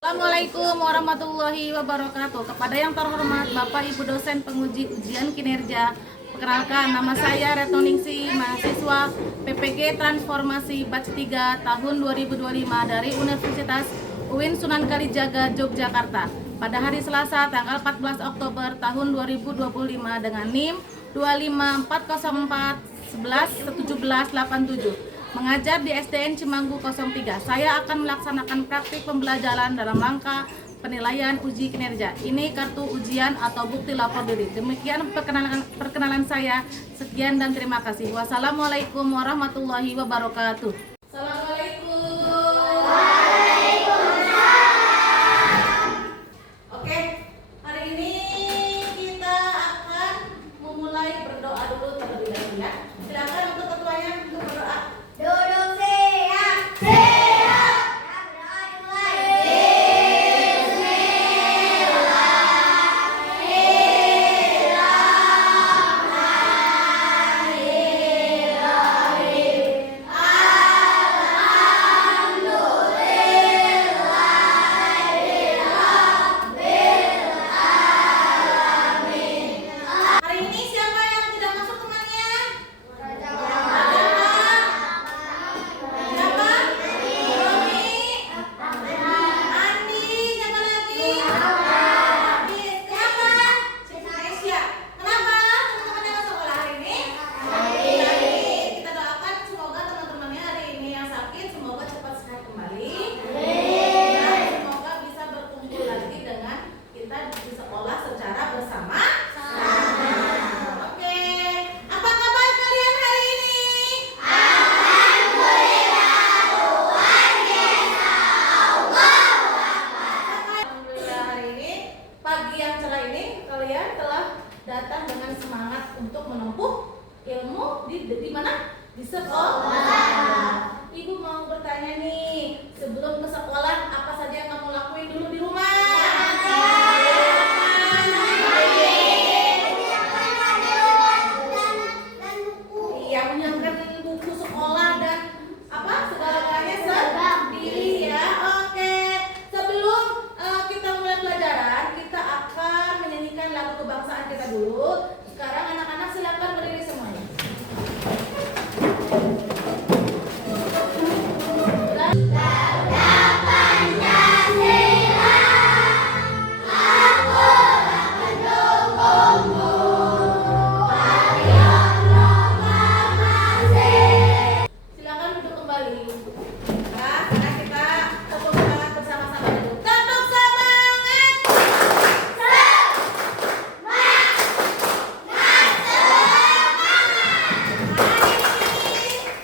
Assalamualaikum warahmatullahi wabarakatuh. Kepada yang terhormat Bapak Ibu dosen penguji ujian kinerja, perkenalkan nama saya Retno Ningsih, mahasiswa PPG Transformasi Batch 3 tahun 2025 dari Universitas UIN Sunan Kalijaga, Yogyakarta. Pada hari Selasa tanggal 14 Oktober tahun 2025 dengan NIM 254111787. Mengajar di SDN Cimanggu 03. Saya akan melaksanakan praktik pembelajaran dalam rangka penilaian uji kinerja. Ini kartu ujian atau bukti lapor diri. Demikian perkenalan saya. Sekian dan terima kasih. Wassalamualaikum warahmatullahi wabarakatuh. Assalamualaikum. Oke, hari ini kita akan memulai berdoa dulu terlebih dahulu ya. Silakan untuk ketuanya untuk berdoa. Duduk siap, siap. Hari ini siapa yang tidak masuk temannya? Siapa? Roni, Andi, siapa lagi? Siapa? Nesya. Kenapa teman-temannya masuk sekolah hari ini? Kita doakan semoga teman-temannya hari ini yang sakit semoga cepat sehat kembali. Dan semoga bisa berkumpul lagi dengan kita di sekolah secara bersama. Oke, apa kabar kalian hari ini? Alhamdulillah hari ini pagi yang cerah ini kalian telah datang dengan semangat untuk menempuh ilmu di mana? Di sekolah. Ibu mau bertanya nih, sebelum ke sekolah apa saja yang kamu lakuin dulu di rumah? Iya, menyiapkan buku sekolah dan apa segala-galanya sendiri ya. Oke, sebelum kita mulai pelajaran, kita akan menyanyikan lagu kebangsaan kita dulu. Sekarang anak-anak silakan berdiri semuanya. Silakan duduk kembali. Nah, sekarang kita tepuk semangat bersama-sama dulu. Tepuk semangat.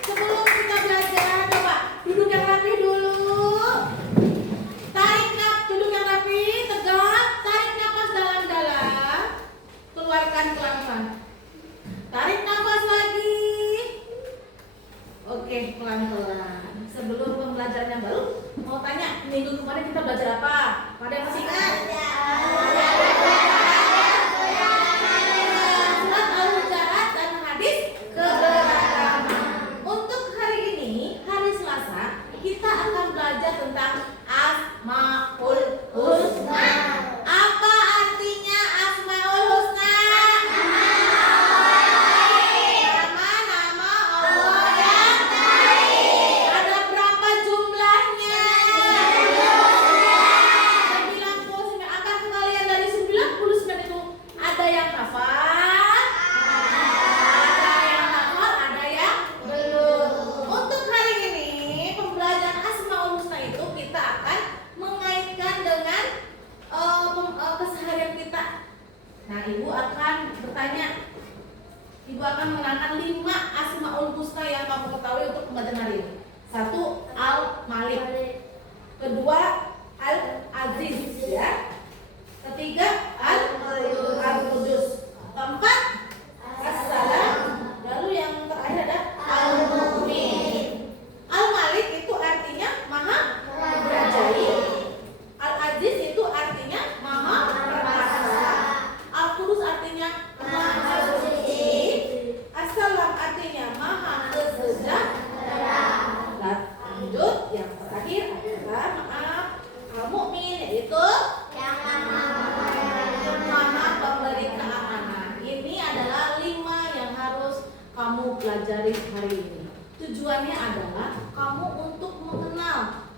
Sebelum kita belajar, coba duduk yang rapi dulu. Duduk yang rapi, tegak, tarik nafas dalam-dalam, keluarkan pelan-pelan. Tarik nafas lagi. Oke, pelan-pelan. Sebelum pembelajaran yang baru, mau tanya, minggu kemarin kita belajar apa? Pada yang masih ingat? Surat Al-Hujurat dan hadis keberagaman. Untuk hari ini, hari Selasa, kita akan belajar tentang Asmaul Husna. Apa artinya Asmaul Husna? Nama-nama Allah yang baik. Ada berapa jumlahnya? 99. Apakah kalian dari 99 itu ada yang hafal? Ada yang hafal, ada yang belum. Untuk hari ini, pembelajaran Asmaul Husna itu kita akan mengaitkan dengan keseharian kita. Nah, ibu akan bertanya. Ibu akan menerangkan 5 Asmaul Husna yang kamu ketahui untuk pembelajaran hari ini. 1. Al-Malik. Kedua, Al-Aziz ya. Ketiga, Al-Qudus. Keempat, As-Salam. Lalu yang terakhir ada Al-Mu'min. Al-Malik itu artinya Maha Merajai. Al-Aziz itu artinya Maha Perkasa. Al-Qudus artinya Maha Suci. As-Salam artinya Maha Sejahtera. Lanjut yang terakhir adalah maaf yaitu Jangan mana pemberi keamanan. Ini adalah 5 yang harus kamu pelajari hari ini. Tujuannya adalah kamu untuk mengenal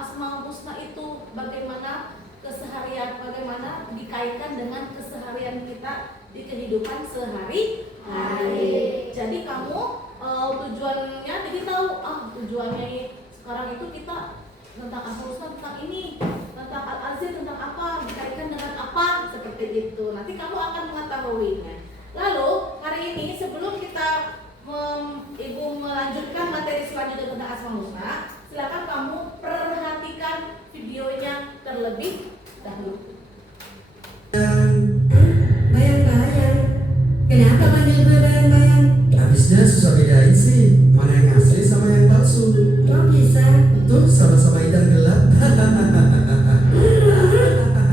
Asmaul Husna itu bagaimana keseharian, bagaimana dikaitkan dengan keseharian kita di kehidupan sehari-hari. Jadi kamu tujuannya jadi tahu tujuannya sekarang itu kita tentang Asmaul Husna, tentang ini, tentang Al-Aziz, tentang apa, dikaitkan dengan apa, seperti itu. Nanti kamu akan mengetahuinya. Lalu hari ini sebelum kita Ibu melanjutkan materi selanjutnya tentang Asmaul Husna, silakan kamu perhatikan videonya terlebih dahulu. Bayang-bayang. Kenapa panggil gue bayang-bayang? Habisnya susah bedain sih, mana yang asli sama yang palsu. Kok bisa? Tuh sama-sama hitam gelap.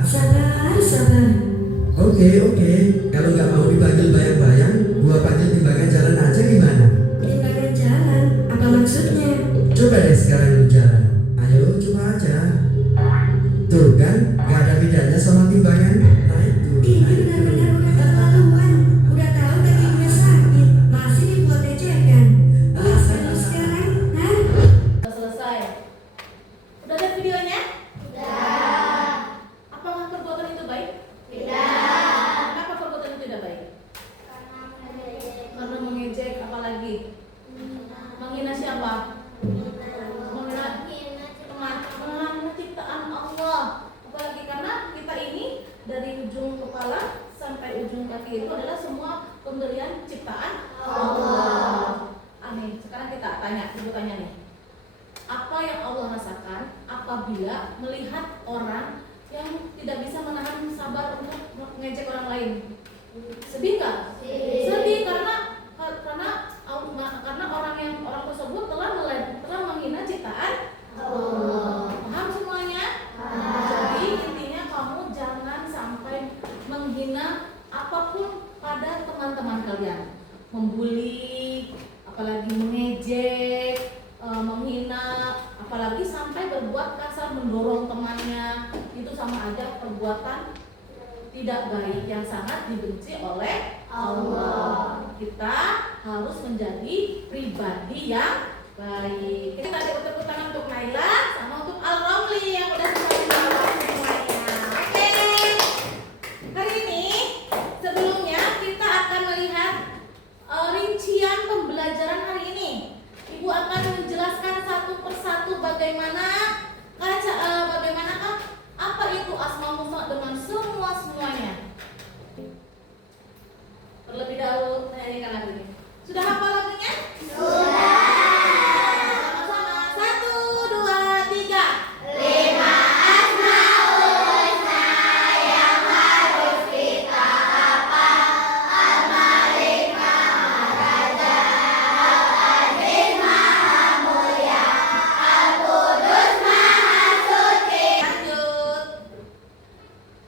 Sabar. Oke. Kalau nggak mau dipanggil bayang-bayang, gua panggil timbangan jalan aja gimana? Timbangan jalan? Apa maksudnya? Coba deh sekarang lu jalan. Ayo coba aja. Tuh kan, nggak ada bedanya sama timbangan. Nah itu. Ini benar-benar udah keterlaluan. Udah tahu kaki gue sakit, masih dibuat ecekan. Alasan lu sekarang, hah? Sudah selesai. Udah lihat videonya? Tidak. Apakah perbuatan itu baik? Tidak. Kenapa perbuatan itu tidak baik? Karena mengejek, apalagi menghina siapa? Menghina teman, menghina ciptaan Allah. Apalagi karena kita ini dari ujung kepala sampai ujung kaki itu adalah semua pemberian ciptaan Allah. Aneh. Sekarang kita tanya, ibu tanya nih. Apa yang Allah rasakan apabila melihat orang yang tidak bisa menahan sabar untuk mengejek orang lain? Sedih nggak? Sedih karena orang tersebut telah menghina ciptaan Allah. Paham semuanya? Jadi intinya kamu jangan sampai menghina apapun pada teman-teman kalian, membuli, apalagi mengejek, menghina, apalagi sampai berbuat kasar, mendorong temannya, itu sama aja perbuatan tidak baik yang sangat dibenci oleh Allah. Kita harus menjadi pribadi yang baik. Kita tadi tepuk tangan untuk Naila sama untuk Al-Romli yang udah selesai menjawab semuanya. Oke. Hari ini sebelumnya kita akan melihat rincian pembelajaran hari ini. Ibu akan menjelaskan satu persatu bagaimanakah apa itu Asmaul Husna dengan semuanya. Terlebih dahulu nyanyikan lagu ini. Sudah hafal lagunya? Sudah. Sama-sama. 1, 2, 3. 5 Asmaul Husna yang harus kita hafal. Al-Malik Maha Raja, Al-Aziz Maha Mulia, Al-Qudus Maha Suci. Lanjut.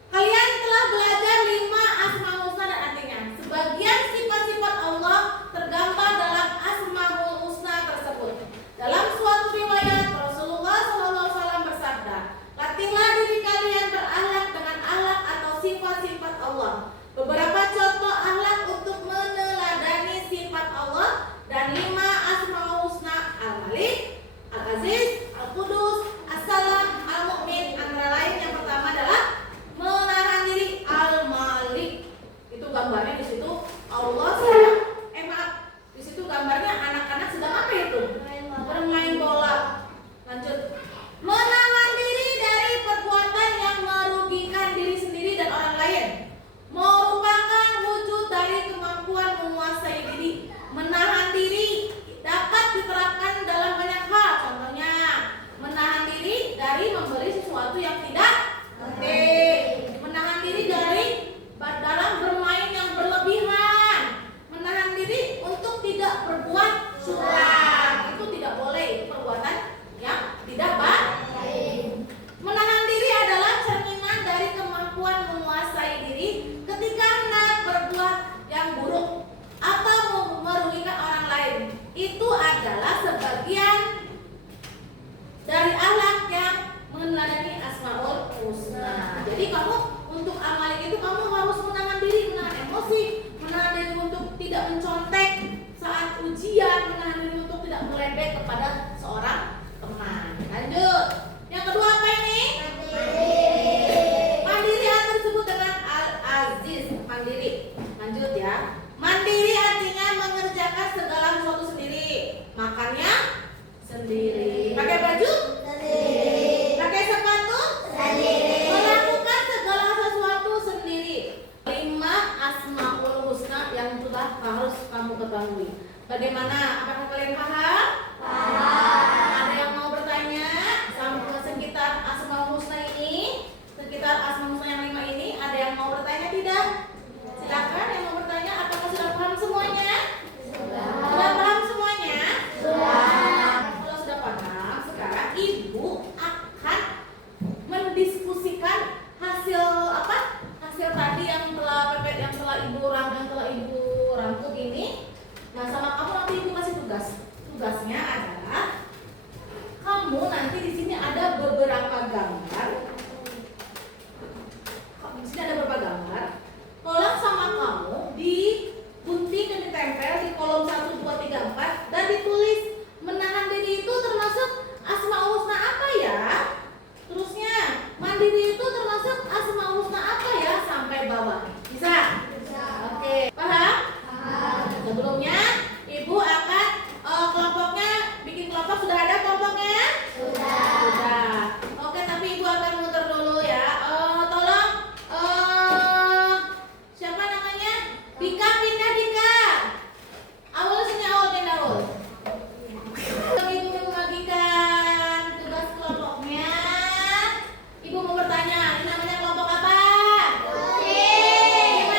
Kalian telah belajar 5 Asmaul Husna dan artinya. Sebagian sifat-sifat Allah tergambar dalam Asmaul Husna tersebut. Dalam suatu riwayat Rasulullah SAW bersabda, latihlah diri kalian berakhlak dengan akhlak atau sifat-sifat Allah. Beberapa contoh akhlak untuk meneladani sifat Allah dan 5 Asmaul Husna: Al-Malik, Al-Aziz, Al-Qudus, As-Salam, Al-Mu'min. Antara lain yang pertama adalah menahan diri. Al-Malik itu gambarnya di situ Allah sedang di situ gambarnya anak-anak sedang apa itu? Bermain bola. Lanjut. Menahan diri dari perbuatan yang merugikan diri sendiri dan orang lain. Merupakan Jadi kamu untuk amal itu kamu harus menahan diri, menahan emosi, menahan diri untuk tidak mencontek saat ujian, menahan diri untuk tidak meledek kepada seorang teman. Lanjut. Yang kedua apa ini? Mandiri atau disebut dengan al-aziz, mandiri. Lanjut ya. Mandiri artinya mengerjakan segala sesuatu sendiri. Makannya sendiri. Pakai baju? Sendiri. Pakai sepatu? Sendiri. Melakukan segala sesuatu sendiri. 5 asmaul husna yang sudah harus kamu ketahui. Bagaimana? Apakah kalian paham? Paham. Ada yang mau bertanya sama sekitar asmaul husna ini? Sekitar asmaul husna yang 5 ini, ada yang mau bertanya tidak? Silakan yang mau bertanya. Apakah sudah paham semuanya? Sudah paham semuanya? Kalau sudah paham, sekarang ibu akan mendiskusikan hasil apa? Hasil tadi yang telah ibu rangkum ini. Nah, sama kamu nanti ibu kasih tugas. Tugasnya adalah kamu nanti di sini ada beberapa gambar. Di sini ada beberapa gambar. Tolong sama kamu digunting dan ditempel di kolom 1, 2, 3, 4 dan ditulis menahan diri itu termasuk asmaul husna apa ya? Terusnya mandiri itu termasuk asmaul husna apa ya sampai bawah. Bisa? Oke. Paham? Sebelumnya ibu akan kelompoknya bikin kelompok. Sudah ada kelompoknya? Sudah. Oke, tapi ibu akan muter dulu ya. Tolong siapa namanya? Dika, pindah Dika. Awal sini, awal pindah awal. Ibu membagikan tugas kelompoknya. Ibu mau bertanya, ini namanya kelompok apa? Gimana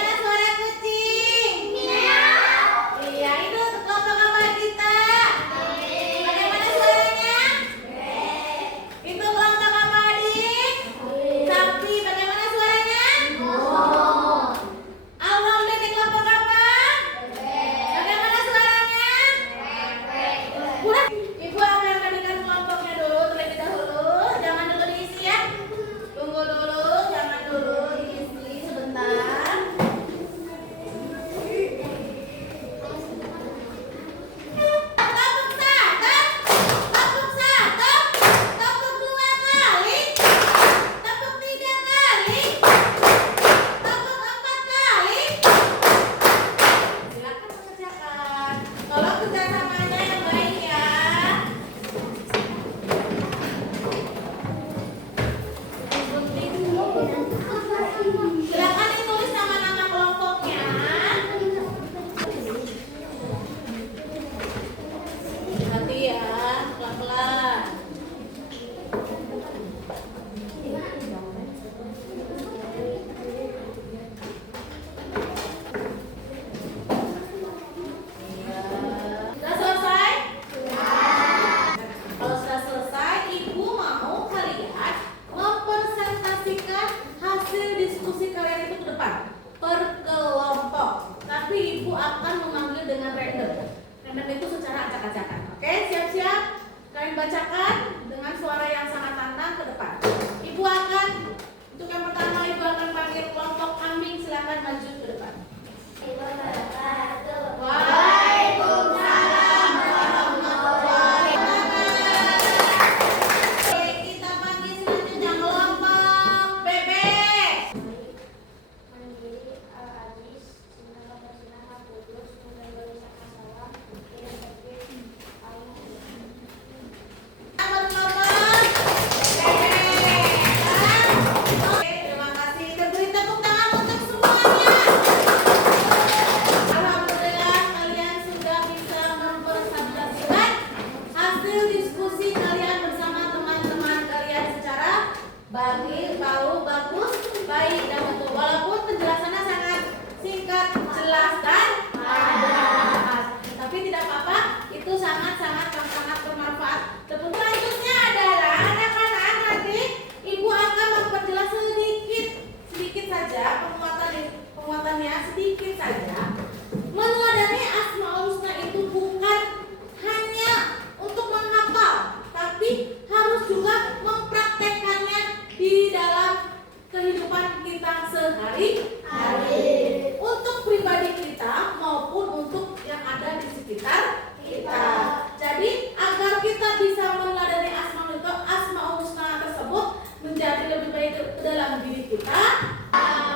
kehidupan kita sehari-hari. Untuk pribadi kita maupun untuk yang ada di sekitar kita. Jadi agar kita bisa meneladani Asmaul Husna tersebut menjadi lebih baik ke dalam diri kita.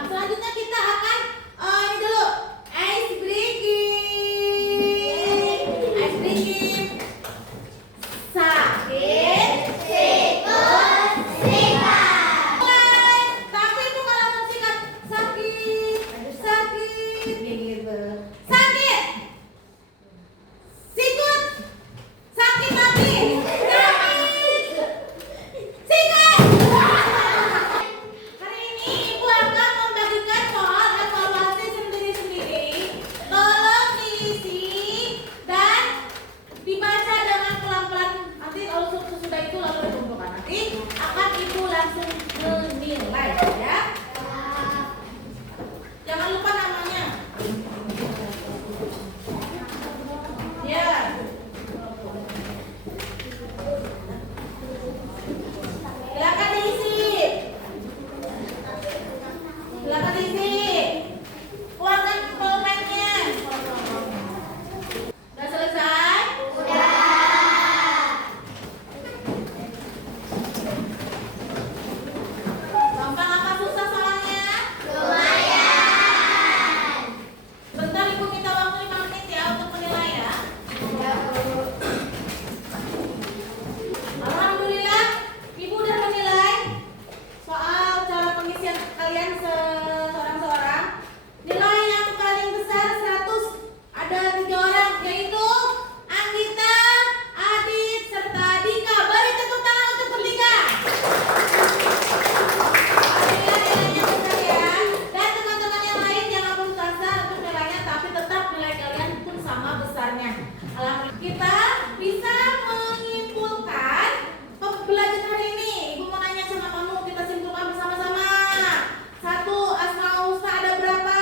Selanjutnya kita akan ini dulu ice breaking. Ice breaking. Sakit, Sikut, sikat. mulai. Tapi itu nggak langsung sikat. Sakit, sakit, gitu. Sakit, sikut, sakit lagi, sakit, sikat. Hari ini ibu akan membagikan soal evaluasi sendiri-sendiri. Tolong diisi dan dibaca dengan pelan-pelan. Nanti kalau sudah itu lalu dikumpulkan. Nanti akan ibu langsung menilai ya. Jangan lupa namanya. Ya. Silakan diisi. Silakan diisi. Keluarkan pulpennya. Sudah selesai? Gampang apa susah soalnya? Bentar ibu minta waktu 5 menit ya untuk menilai ya. Alhamdulillah ibu udah menilai soal cara pengisian kalian seorang-seorang. Nilai yang paling besar 100 ada 3 orang, yaitu Anggita, Adit, serta Dika. Beri tepuk tangan untuk bertiga. Alhamdulillah nilainya besar ya. Dan teman-teman yang lain jangan putus asa untuk nilainya, tapi tetap nilai kalian pun sama besarnya. Alhamdulillah kita bisa menyimpulkan pembelajaran hari ini. Ibu mau nanya sama kamu, kita simpulkan bersama-sama. 1. Asmaul Husna ada berapa?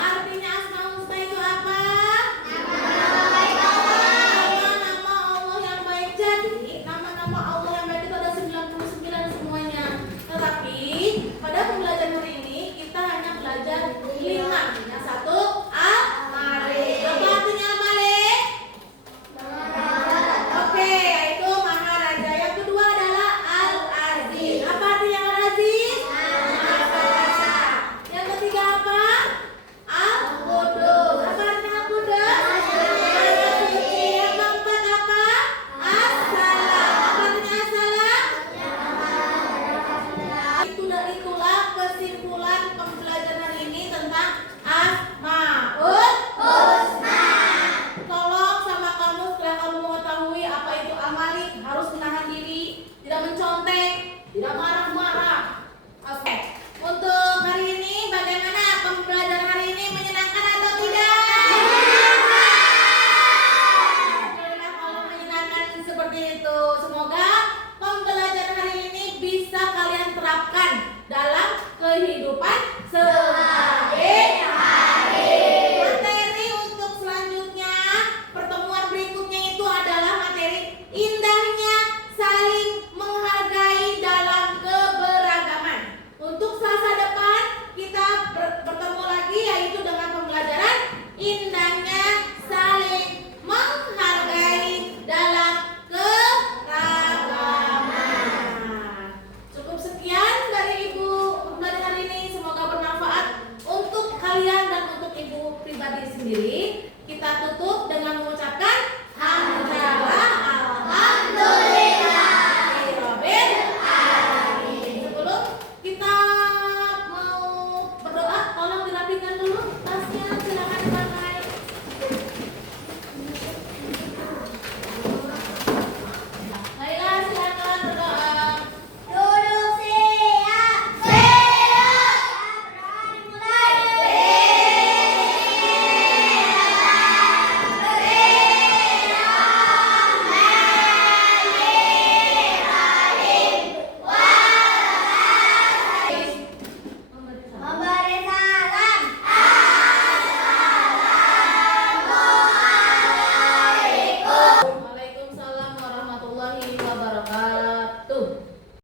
Artinya Asmaul Husna itu apa? Nama-nama Allah yang baik. Jadi nama-nama Allah yang baik itu ada 99 semuanya. Tetapi pada pembelajaran hari ini kita hanya belajar 5. Yang 1 Al-Malik. Apa artinya Al-Malik? Oke, yaitu Maharaja. Yang kedua adalah Al-Aziz. Apa artinya Al-Aziz? Maha Perkasa. Yang ketiga apa? Al-Qudus. Apa artinya Al-Qudus? Maha Suci. Yang keempat apa? As-Salam. Apa artinya As-Salam? Itulah kesimpulan pembelajaran hari ini tentang Asmaul Husna. Tolong sama kamu setelah kamu mengetahui apa itu Al-Malik, harus menahan diri, tidak mencontek, tidak marah